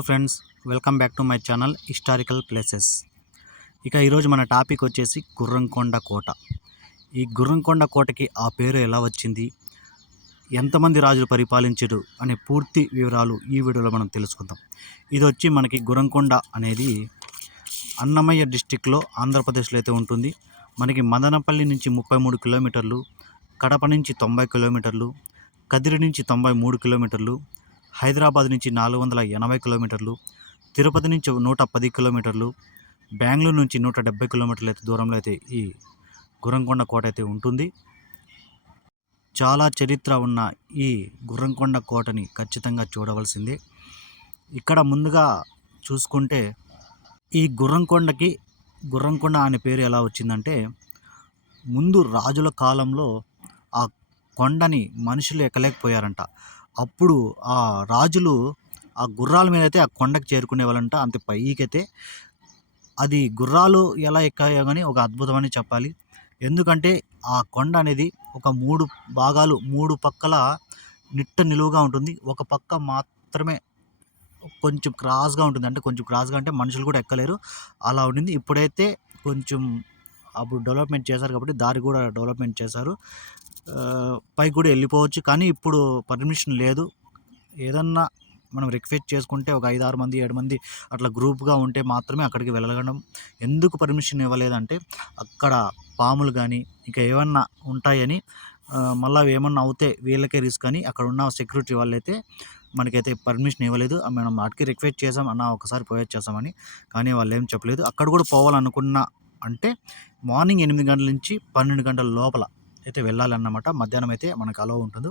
Hello friends welcome back to my channel historical places. ఇక ఈరోజు మన టాపిక్ వచ్చేసి గుర్రంకొండ కోట. ఈ గుర్రంకొండ కోటకి ఆ పేరు ఎలా వచ్చింది? ఎంతమంది రాజులు పరిపాలించడు అనే పూర్తి వివరాలు ఈ వీడియోలో మనం తెలుసుకుందాం. ఇది వచ్చి మనకి గుర్రంకొండ అనేది అన్నమయ్య డిస్టిక్లో ఆంధ్రప్రదేశ్లో అయితే ఉంటుంది. మనకి మదనపల్లి నుంచి ముప్పై మూడు కిలోమీటర్లు కడప నుంచి తొంభై కిలోమీటర్లు కదిరి నుంచి తొంభై మూడు కిలోమీటర్లు హైదరాబాద్ నుంచి నాలుగు వందల ఎనభై కిలోమీటర్లు తిరుపతి నుంచి నూట పది కిలోమీటర్లు బెంగళూరు నుంచి నూట డెబ్బై కిలోమీటర్ల అయితే దూరంలో అయితే ఈ గుర్రంకొండ కోట అయితే ఉంటుంది. చాలా చరిత్ర ఉన్న ఈ గుర్రంకొండ కోటని ఖచ్చితంగా చూడవలసిందే. ఇక్కడ ముందుగా చూసుకుంటే ఈ గుర్రంకొండకి గుర్రంకొండ అనే పేరు ఎలా వచ్చిందంటే ముందు రాజుల కాలంలో ఆ కొండని మనుషులు ఎక్కలేకపోయారంట. అప్పుడు ఆ రాజులు ఆ గుర్రాల మీద అయితే ఆ కొండకు చేరుకునే వాళ్ళంట అంత పైకైతే అది గుర్రాలు ఎలా ఎక్కాయో కానీ ఒక అద్భుతమని చెప్పాలి. ఎందుకంటే ఆ కొండ అనేది ఒక మూడు భాగాలు మూడు పక్కల నిట్ట నిలువుగా ఉంటుంది. ఒక పక్క మాత్రమే కొంచెం క్రాస్గా ఉంటుంది. అంటే కొంచెం క్రాస్గా అంటే మనుషులు కూడా ఎక్కలేరు. అలా ఉండింది. ఇప్పుడైతే కొంచెం అప్పుడు డెవలప్మెంట్ చేశారు కాబట్టి దారి కూడా డెవలప్మెంట్ చేశారు. పైకి కూడా వెళ్ళిపోవచ్చు. కానీ ఇప్పుడు పర్మిషన్ లేదు. ఏదన్నా మనం రిక్వెస్ట్ చేసుకుంటే ఒక ఐదు ఆరు మంది ఏడు మంది అట్లా గ్రూప్గా ఉంటే మాత్రమే అక్కడికి వెళ్ళగలం. ఎందుకు పర్మిషన్ ఇవ్వలేదంటే అక్కడ పాములు కానీ ఇంకా ఏమన్నా ఉంటాయని మళ్ళీ అవి ఏమన్నా అవుతే వీళ్ళకే రిస్క్ అని అక్కడ ఉన్న సెక్యూరిటీ వాళ్ళైతే మనకైతే పర్మిషన్ ఇవ్వలేదు. మనం వాటికి రిక్వెస్ట్ చేసాం అన్న ఒకసారి పోయేది చేసామని కానీ వాళ్ళు ఏం చెప్పలేదు. అక్కడ కూడా పోవాలనుకున్న అంటే మార్నింగ్ ఎనిమిది గంటల నుంచి పన్నెండు గంటల లోపల అయితే వెళ్ళాలన్నమాట. మధ్యాహ్నం అయితే మనకు అలో ఉంటుంది.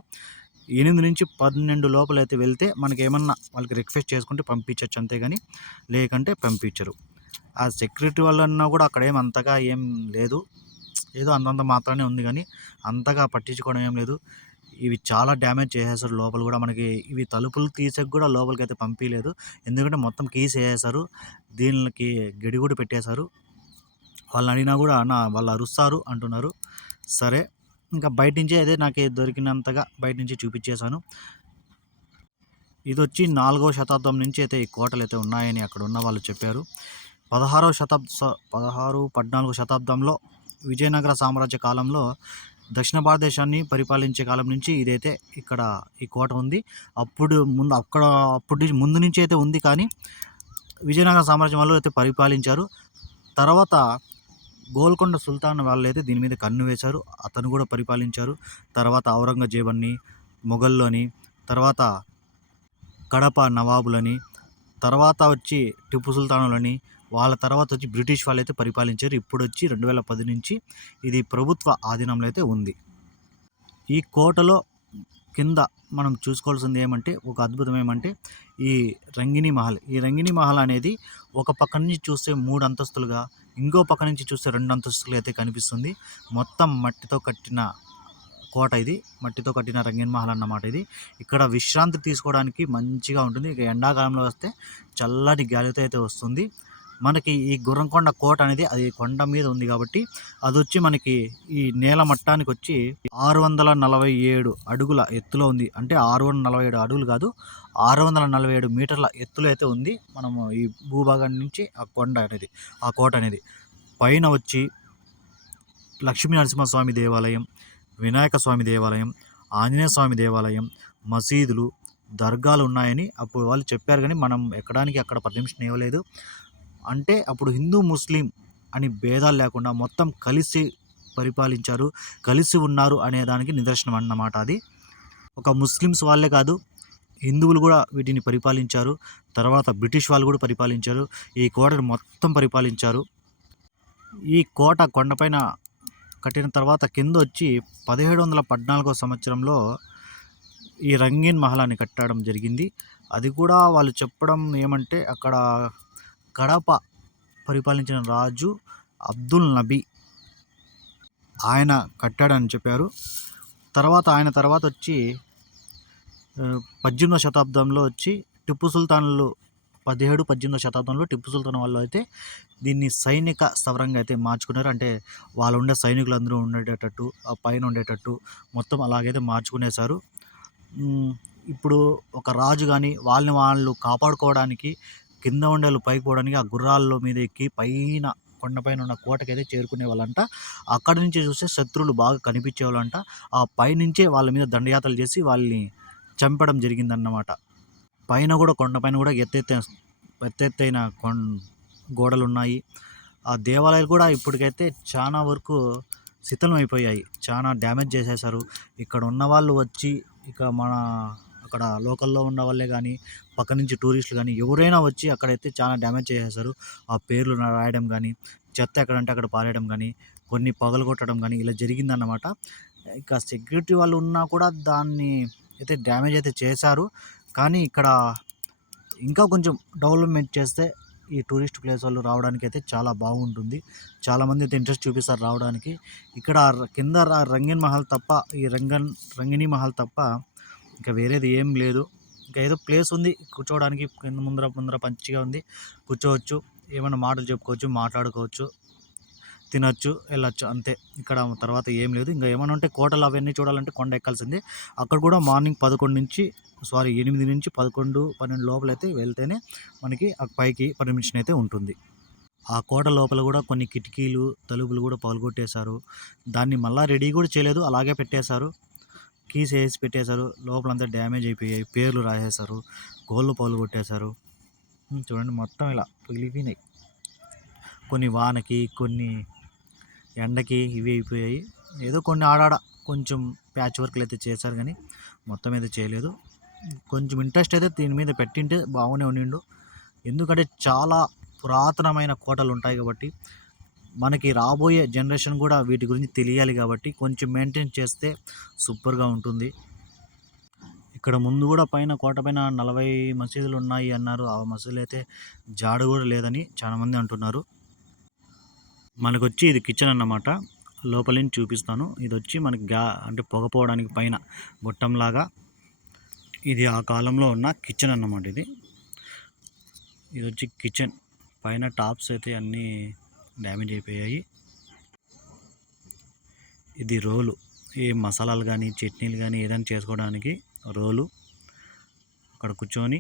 ఎనిమిది నుంచి పన్నెండు లోపల అయితే వెళ్తే మనకి ఏమన్నా వాళ్ళకి రిక్వెస్ట్ చేసుకుంటే పంపించవచ్చు అంతేగాని లేకంటే పంపించరు. ఆ సెక్యూరిటీ వాళ్ళన్నా కూడా అక్కడ ఏం అంతగా ఏం లేదు. ఏదో అంతంత మాత్రమే ఉంది కానీ అంతగా పట్టించుకోవడం ఏం లేదు. ఇవి చాలా డ్యామేజ్ చేసేసారు. లోపల కూడా మనకి ఇవి తలుపులు తీసేకి కూడా లోపలికి అయితే పంపించలేదు ఎందుకంటే మొత్తం కీస్ వేసేసారు. దీనికి గడి కూడా పెట్టేశారు. వాళ్ళని అడిగినా కూడా అన్న వాళ్ళు అరుస్తారు అంటున్నారు. సరే. ఇంకా బయట నుంచి అదే నాకు దొరికినంతగా బయట నుంచి చూపించేశాను. ఇది వచ్చి నాలుగవ శతాబ్దం నుంచి అయితే ఈ కోటలు అయితే ఉన్నాయని అక్కడ ఉన్న వాళ్ళు చెప్పారు. పదహారవ శతాబ్ద పదహారు పద్నాలుగు శతాబ్దంలో విజయనగర సామ్రాజ్య కాలంలో దక్షిణ భారతదేశాన్ని పరిపాలించే కాలం నుంచి ఇదైతే ఇక్కడ ఈ కోట ఉంది. అప్పుడు ముందు అక్కడ అప్పటి నుంచి ముందు నుంచి అయితే ఉంది కానీ విజయనగర సామ్రాజ్యం వాళ్ళు అయితే పరిపాలించారు. తర్వాత గోల్కొండ సుల్తాన్ వాళ్ళు అయితే దీని మీద కన్ను వేశారు. అతను కూడా పరిపాలించారు. తర్వాత ఔరంగజేబ్ అని మొఘల్లోని తర్వాత కడప నవాబులని తర్వాత వచ్చి టిప్పు సుల్తానులని వాళ్ళ తర్వాత వచ్చి బ్రిటిష్ వాళ్ళు అయితే పరిపాలించారు. ఇప్పుడు వచ్చి రెండు వేల పది నుంచి ఇది ప్రభుత్వ ఆధీనంలో అయితే ఉంది. ఈ కోటలో కింద మనం చూసుకోవాల్సింది ఏమంటే ఒక అద్భుతం ఏమంటే ఈ రంగిణి మహల్. ఈ రంగిణి మహల్ అనేది ఒక పక్క నుంచి చూస్తే మూడు అంతస్తులుగా ఇంకో పక్క నుంచి చూస్తే రెండు అంతస్తులు అయితే కనిపిస్తుంది. మొత్తం మట్టితో కట్టిన కోట ఇది. మట్టితో కట్టిన రంగీన్ మహల్ అన్నమాట ఇది. ఇక్కడ విశ్రాంతి తీసుకోవడానికి మంచిగా ఉంటుంది. ఇక ఎండాకాలంలో వస్తే చల్లటి గాలితో అయితే వస్తుంది. మనకి ఈ గుర్రంకొండ కోట అనేది అది కొండ మీద ఉంది కాబట్టి అది వచ్చి మనకి ఈ నేల మట్టానికి వచ్చి ఆరు వందల నలభై ఏడు అడుగుల ఎత్తులో ఉంది. అంటే ఆరు వందల నలభై ఏడు అడుగులు కాదు ఆరు వందల నలభై ఏడు మీటర్ల ఎత్తులో అయితే ఉంది. మనము ఈ భూభాగం నుంచి ఆ కొండ అనేది ఆ కోట అనేది. పైన వచ్చి లక్ష్మీ నరసింహస్వామి దేవాలయం వినాయక స్వామి దేవాలయం ఆంజనేయ స్వామి దేవాలయం మసీదులు దర్గాలు ఉన్నాయని అప్పుడు వాళ్ళు చెప్పారు. కానీ మనం ఎక్కడానికి అక్కడ పర్మిషన్ ఇవ్వలేదు. అంటే అప్పుడు హిందూ ముస్లిం అని భేదాలు లేకుండా మొత్తం కలిసి పరిపాలించారు. కలిసి ఉన్నారు అనే దానికి నిదర్శనం అన్నమాట అది. ఒక ముస్లిమ్స్ వాళ్ళే కాదు హిందువులు కూడా వీటిని పరిపాలించారు. తర్వాత బ్రిటిష్ వాళ్ళు కూడా పరిపాలించారు. ఈ కోటను మొత్తం పరిపాలించారు. ఈ కోట కొండపైన కట్టిన తర్వాత కింద వచ్చి పదిహేడు వందల పద్నాలుగో సంవత్సరంలో ఈ రంగీన్ మహలాన్ని కట్టడం జరిగింది. అది కూడా వాళ్ళు చెప్పడం ఏమంటే అక్కడ కడప పరిపాలించిన రాజు అబ్దుల్ నబీ ఆయన కట్టాడని చెప్పారు. తర్వాత ఆయన తర్వాత వచ్చి పద్దెనిమిదవ శతాబ్దంలో వచ్చి టిప్పు సుల్తాన్లు పదిహేడు పద్దెనిమిదవ శతాబ్దంలో టిప్పు సుల్తాన్ వాళ్ళు అయితే దీన్ని సైనిక స్థవరంగా అయితే మార్చుకున్నారు. అంటే వాళ్ళు ఉండే సైనికులు అందరూ ఉండేటట్టు ఆ పైన ఉండేటట్టు మొత్తం అలాగైతే మార్చుకునేశారు. ఇప్పుడు ఒక రాజు కానీ వాళ్ళని వాళ్ళు కాపాడుకోవడానికి కింద ఉండేలు పైకి పోవడానికి ఆ గుర్రాల్లో మీద ఎక్కి పైన కొండపైన ఉన్న కోటకైతే చేరుకునే వాళ్ళంట. అక్కడి నుంచి చూస్తే శత్రువులు బాగా కనిపించే వాళ్ళంట ఆ పైనుంచే వాళ్ళ మీద దండయాత్రలు చేసి వాళ్ళని చంపడం జరిగిందన్నమాట. పైన కూడా కొండపైన కూడా ఎత్తెత్త ఎత్తెత్తైన కొండ గోడలు ఉన్నాయి ఆ దేవాలయాలు కూడా ఇప్పటికైతే చాలా వరకు శిథిలం అయిపోయాయి చాలా డ్యామేజ్ చేసేసారు ఇక్కడ ఉన్న వాళ్ళు వచ్చి ఇక మన అక్కడ లోకల్లో ఉన్న వాళ్ళే కానీ పక్క నుంచి టూరిస్టులు కానీ ఎవరైనా వచ్చి అక్కడైతే చాలా డ్యామేజ్ చేసేసారు ఆ పేర్లు రాయడం కానీ చెత్త ఎక్కడంటే అక్కడ పారేయడం కానీ కొన్ని పగలు కొట్టడం కానీ ఇలా జరిగిందన్నమాట. ఇక సెక్యూరిటీ వాళ్ళు ఉన్నా కూడా దాన్ని అయితే డ్యామేజ్ అయితే చేశారు. కానీ ఇక్కడ ఇంకా కొంచెం డెవలప్మెంట్ చేస్తే ఈ టూరిస్ట్ ప్లేస్ వాళ్ళు రావడానికి అయితే చాలా బాగుంటుంది. చాలామంది అయితే ఇంట్రెస్ట్ చూపిస్తారు రావడానికి. ఇక్కడ కింద రంగిన్ మహల్ తప్ప ఈ రంగన్ రంగిణి మహల్ తప్ప ఇంకా వేరేది ఏం లేదు. ఇంకా ఏదో ప్లేస్ ఉంది కూర్చోవడానికి కింద ముందర ముందర మంచిగా ఉంది. కూర్చోవచ్చు ఏమైనా మాటలు చెప్పుకోవచ్చు మాట్లాడుకోవచ్చు. తినొచ్చు వెళ్ళొచ్చు అంతే. ఇక్కడ తర్వాత ఏం లేదు. ఇంకా ఏమైనా ఉంటే కోటలు అవన్నీ చూడాలంటే కొండ ఎక్కాల్సిందే. అక్కడ కూడా మార్నింగ్ పదకొండు నుంచి సారీ ఎనిమిది నుంచి పదకొండు పన్నెండు లోపల అయితే వెళ్తేనే మనకి ఆ పైకి పర్మిషన్ అయితే ఉంటుంది. ఆ కోట లోపల కూడా కొన్ని కిటికీలు తలుపులు కూడా పగలగొట్టేశారు. దాన్ని మళ్ళీ రెడీ కూడా చేయలేదు. అలాగే పెట్టేశారు. కీస్ వేసి పెట్టేశారు. లోపలంతా డ్యామేజ్ అయిపోయాయి. పేర్లు రాసేశారు. గోళ్ళు పగులుగొట్టేశారు. చూడండి మొత్తం ఇలా పగిలిపోయినాయి కొన్ని వానకి కొన్ని ఎండకి ఇవి అయిపోయాయి. ఏదో కొన్ని ఆడాడ కొంచెం ప్యాచ్ వర్క్లు అయితే చేశారు కానీ మొత్తం అయితే చేయలేదు. కొంచెం ఇంట్రెస్ట్ అయితే దీని మీద పెట్టింటే బాగానే ఉండిండు. ఎందుకంటే చాలా పురాతనమైన కోటలు ఉంటాయి కాబట్టి మనకి రాబోయే జనరేషన్ కూడా వీటి గురించి తెలియాలి కాబట్టి కొంచెం మెయింటైన్ చేస్తే సూపర్గా ఉంటుంది. ఇక్కడ ముందు కూడా పైన కోట పైన నలభై మసీదులు ఉన్నాయి అన్నారు. ఆ మసీదులు అయితే జాడు కూడా లేదని చాలామంది అంటున్నారు. మనకు వచ్చి ఇది కిచెన్ అన్నమాట. లోపలిని చూపిస్తాను. ఇది వచ్చి మనకి గ్యా అంటే పొగ పోవడానికి పైన గొట్టంలాగా ఇది ఆ కాలంలో ఉన్న కిచెన్ అన్నమాట ఇది. ఇది వచ్చి కిచెన్ పైన టాప్స్ అయితే అన్నీ డ్యామేజ్ అయిపోయాయి. ఇది రోలు. ఈ మసాలాలు కానీ చట్నీలు కానీ ఏదైనా చేసుకోవడానికి రోలు. అక్కడ కూర్చొని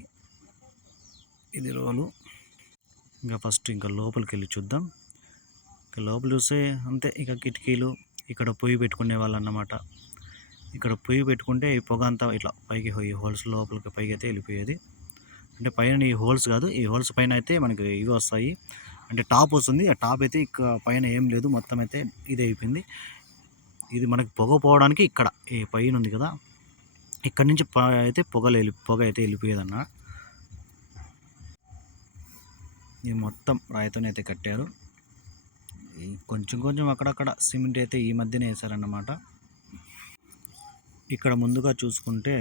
ఇది రోలు. ఇంకా ఫస్ట్ ఇంకా లోపలికి వెళ్ళి చూద్దాం. ఇక లోపల చూస్తే అంతే ఇక కిటికీలు ఇక్కడ పొయ్యి పెట్టుకునే వాళ్ళు అన్నమాట ఇక్కడ పొయ్యి పెట్టుకుంటే ఈ పొగ అంతా ఇట్లా పైకి ఈ హోల్స్ లోపలికి పైకి అయితే వెళ్ళిపోయేది. అంటే పైన ఈ హోల్స్ కాదు ఈ హోల్స్ పైన అయితే మనకి ఇవి వస్తాయి. అంటే టాప్ వస్తుంది ఆ టాప్ అయితే ఇక పైన ఏం లేదు మొత్తం అయితే ఇది అయిపోయింది. ఇది మనకి పొగ పోవడానికి ఇక్కడ ఈ పైన ఉంది కదా. ఇక్కడ నుంచి ప- అయితే పొగలు వెళ్ళి పొగ అయితే వెళ్ళిపోయేదన్న. ఇది మొత్తం రాయితోనే అయితే కట్టారు. కొంచెం కొంచెం అక్కడక్కడ సిమెంట్ అయితే ఈ మధ్యనే వేశారన్నమాట. ఇక్కడ ముందుగా చూసుకుంటే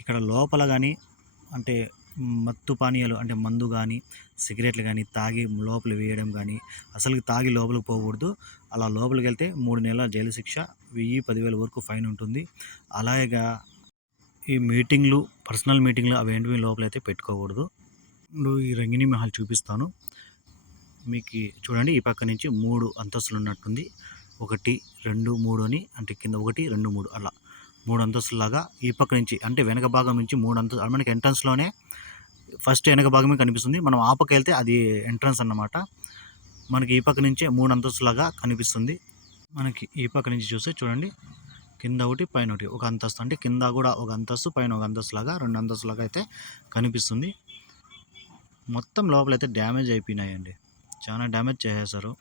ఇక్కడ లోపల కానీ అంటే మత్తు పానీయాలు అంటే మందు కానీ సిగరెట్లు కానీ తాగి లోపల వేయడం కానీ అసలు తాగి లోపలికి పోకూడదు. అలా లోపలికి వెళ్తే మూడు నెలల జైలు శిక్ష వెయ్యి పదివేల వరకు ఫైన్ ఉంటుంది. అలాగే ఈ మీటింగ్లు పర్సనల్ మీటింగ్లు అవేంటివి లోపలైతే పెట్టుకోకూడదు. ఈ రంగిణి మహల్ చూపిస్తాను. మీకు చూడండి ఈ పక్క నుంచి మూడు అంతస్తులు ఉన్నట్టుంది ఒకటి రెండు మూడు అని అంటే కింద ఒకటి రెండు మూడు అలా. మూడు అంతస్తులాగా ఈ పక్క నుంచి అంటే వెనక భాగం నుంచి మూడు అంతస్తు మనకి ఎంట్రన్స్లోనే ఫస్ట్ వెనక భాగమే కనిపిస్తుంది. మనం ఆ పక్క వెళ్తే అది ఎంట్రన్స్ అన్నమాట. మనకి ఈ పక్క నుంచే మూడు అంతస్తులాగా కనిపిస్తుంది. మనకి ఈ పక్క నుంచి చూస్తే చూడండి కింద ఒకటి పైన ఒకటి. ఒక అంతస్తు అంటే కింద కూడా ఒక అంతస్తు పైన ఒక అంతస్తులాగా రెండు అంతస్తులాగా అయితే కనిపిస్తుంది. మొత్తం లోపలైతే డ్యామేజ్ అయిపోయినాయండి. చాలా డ్యామేజ్ చేసేసారు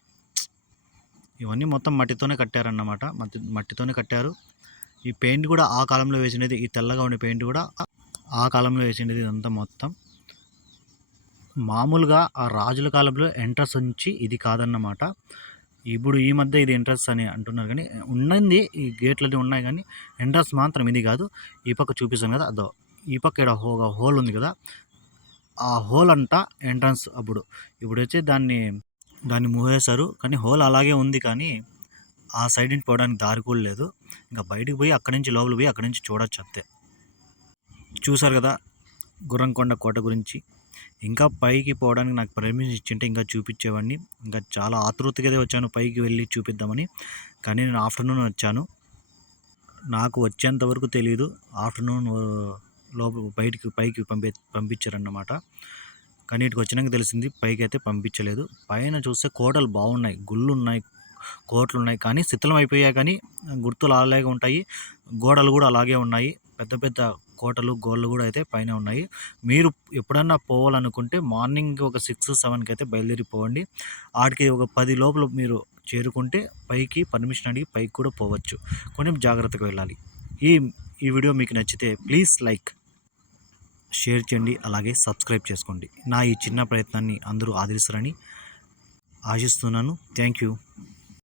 ఇవన్నీ మొత్తం మట్టితోనే కట్టారన్నమాట. మట్టి మట్టితోనే కట్టారు. ఈ పెయింట్ కూడా ఆ కాలంలో వేసినది ఈ తెల్లగా ఉండే పెయింట్ కూడా ఆ కాలంలో వేసినది ఇదంతా మొత్తం. మామూలుగా ఆ రాజుల కాలంలో ఎంట్రన్స్ ఉంచి ఇది కాదన్నమాట. ఇప్పుడు ఈ మధ్య ఇది ఎంట్రన్స్ అని అంటున్నారు కానీ ఉన్నది ఈ గేట్లన్నీ ఉన్నాయి కానీ ఎంట్రన్స్ మాత్రం ఇది కాదు. ఈ పక్క చూపిస్తాను కదా అదో. ఈ పక్క ఇక్కడ హో హోల్ ఉంది కదా. ఆ హోల్ అంట ఎంట్రన్స్ అప్పుడు. ఇప్పుడు వచ్చి దాన్ని దాన్ని మూసేశారు. కానీ హోల్ అలాగే ఉంది కానీ ఆ సైడ్ నుంచి పోవడానికి దారి కూడా లేదు. ఇంకా బయటికి పోయి అక్కడి నుంచి లోపలికి పోయి అక్కడి నుంచి చూడొచ్చు అంతే. చూసారు కదా గుర్రంకొండ కోట గురించి. ఇంకా పైకి పోవడానికి నాకు పర్మిషన్ ఇచ్చింటే ఇంకా చూపించేవాడిని. ఇంకా చాలా ఆతృతగా వచ్చాను పైకి వెళ్ళి చూపిద్దామని. కానీ నేను ఆఫ్టర్నూన్ వచ్చాను. నాకు వచ్చేంత వరకు తెలియదు ఆఫ్టర్నూన్ లోపల బయటికి పైకి పంపి పంపించారన్నమాట. కానీ ఇటుకు వచ్చినాక తెలిసింది పైకి అయితే పంపించలేదు. పైన చూస్తే కోటలు బాగున్నాయి గుళ్ళు ఉన్నాయి కోటలు ఉన్నాయి కానీ శిథిలం అయిపోయాయి కానీ గుర్తులు అలాగే ఉంటాయి. గోడలు కూడా అలాగే ఉన్నాయి. పెద్ద పెద్ద కోటలు గోళ్ళు కూడా అయితే పైన ఉన్నాయి. మీరు ఎప్పుడన్నా పోవాలనుకుంటే మార్నింగ్ ఒక సిక్స్ సెవెన్కి అయితే బయలుదేరిపోవండి ఆడికి ఒక పది లోపల మీరు చేరుకుంటే పైకి పర్మిషన్ అడిగి పైకి కూడా పోవచ్చు. కొంచెం జాగ్రత్తగా వెళ్ళాలి. ఈ ఈ వీడియో మీకు నచ్చితే ప్లీజ్ లైక్. షేర్ చేయండి అలాగే సబ్స్క్రైబ్ చేసుకోండి. నా ఈ చిన్న ప్రయత్నాన్ని అందరూ ఆదరిస్తారని ఆశిస్తున్నాను. Thank you.